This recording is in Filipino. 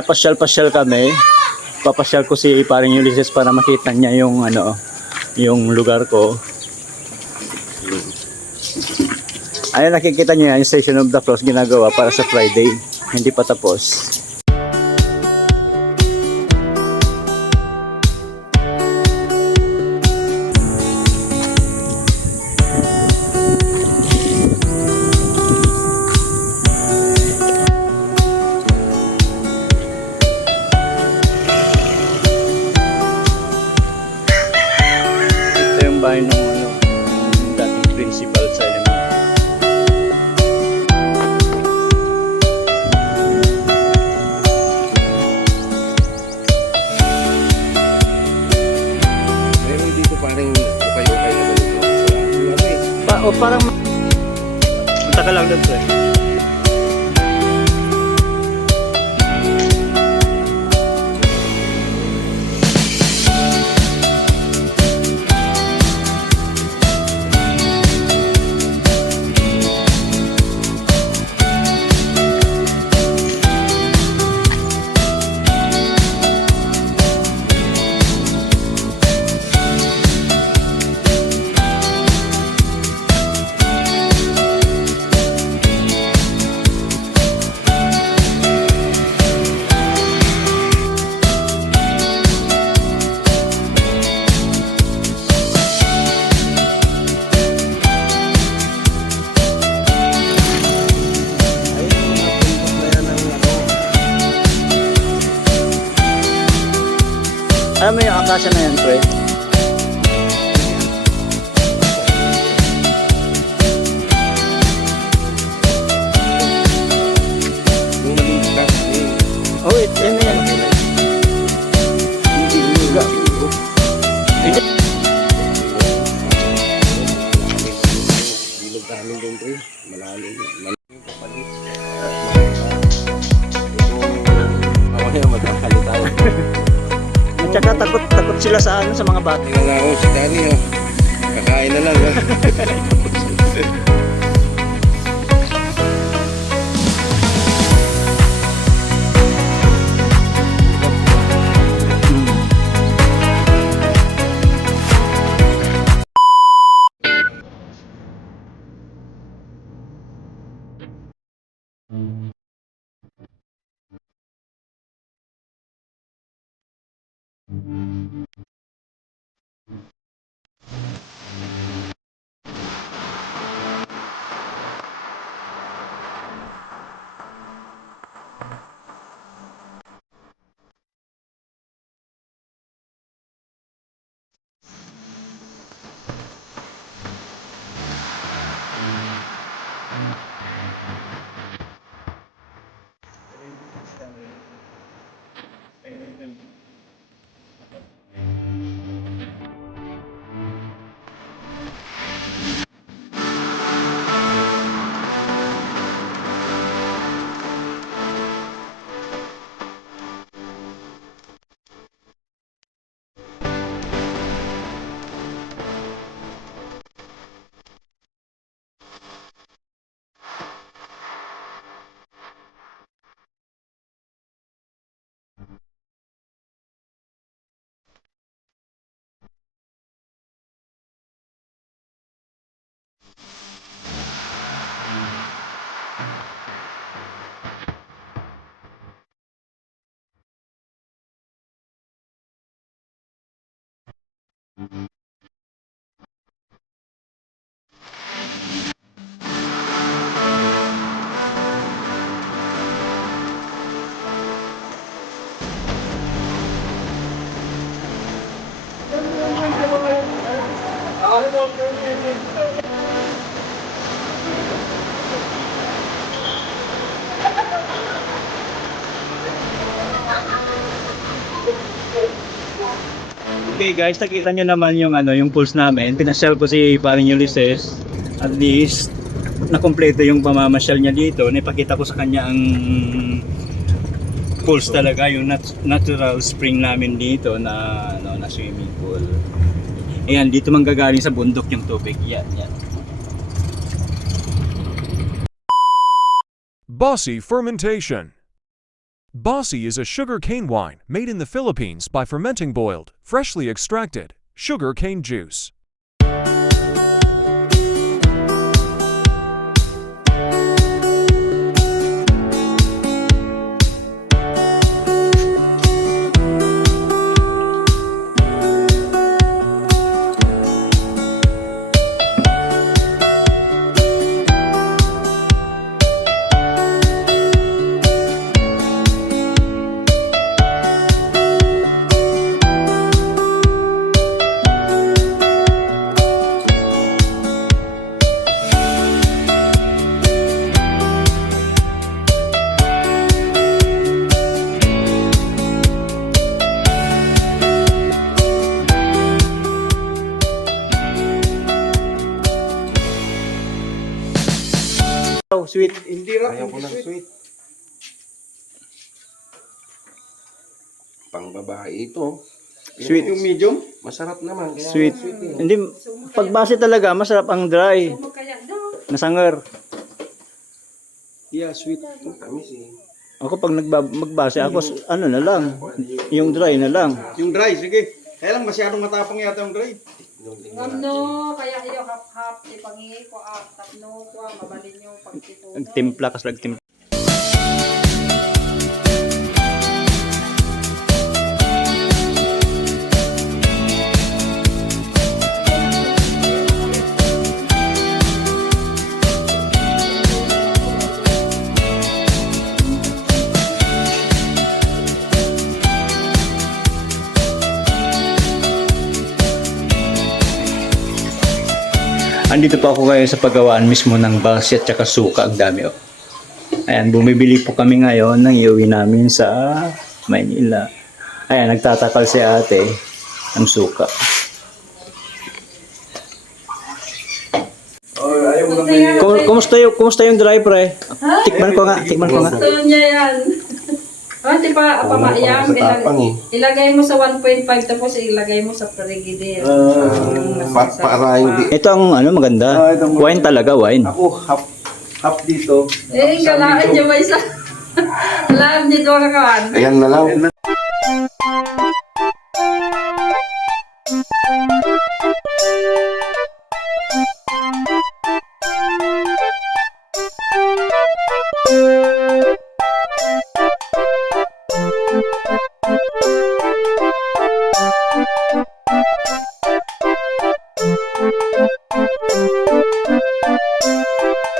pasyal-pasyal kami. Papasyal ko si paring Ulysses para makita niya yung ano, yung lugar ko. Ayun, nakikita niyo yung Station of the Cross ginagawa para sa Friday. Hindi pa tapos. Ito yung bahay ng ano, yung dating principal sa elementary. Meron dito parang ukay-ukay na ganito. O parang punta ka lang doon eh. Alam mo yung akasya na yan, pre? Yung maliit Oh, wait, ano yan? Bilog namin doon pre. Malalim. Malalim kapalit. Mamaya magkakali tayo. At saka takot sila sa ano, sa mga bata. Tingnan nga ako si Danny oh. Kakain na lang ha. Okay guys, nakita nyo naman yung ano, yung pulse namin. Pinasyal ko si paring Ulysses. At least nakumpleto yung pamamasyal niya dito. Napakita ko sa kanya ang pools talaga, yung natural spring namin dito na ano, na swimming pool. Ayan, dito manggagaling sa bundok yung tubig. Yan, yan. Bossy Fermentation. Bossy is a sugar cane wine made in the Philippines by fermenting boiled, freshly extracted sugar cane juice. Oh, sweet. Hindi rap, ayaw ko ng sweet. Pang babae ito. Sweet. Yung medium, masarap naman. Kaya Sweet. Hindi, pagbase talaga, masarap ang dry. Nasangar. Yeah, sweet. Ito tamis eh. Ako pag magbase ako, ano na lang, yung dry na lang. Yung dry, sige. Kaya lang masyadong matapang yata yung dry. No, kaya iyo hap-hap, ipangi ko tapno ko, mabalin yung pagtito. Nagtimpla kas nagtimpla. Andito pa ako ngayon sa paggawaan mismo ng basi at saka suka. Ang dami oh. Ayan, bumibili po kami ngayon ng iuwi namin sa Maynila. Ayan, nagtatakal si ate ng suka. Kumusta yung dry pre? Tikman ko nga. Gusto niya yan. Di pa pamayam, ilagay mo sa 1.5 tapos ilagay mo sa frigidaire. Para hindi. Ito ang ano maganda. Wine talaga, wine. Ako, half dito. Kalaan niyo ba isa? Alam niyo doon kakaan. Ayan na lang.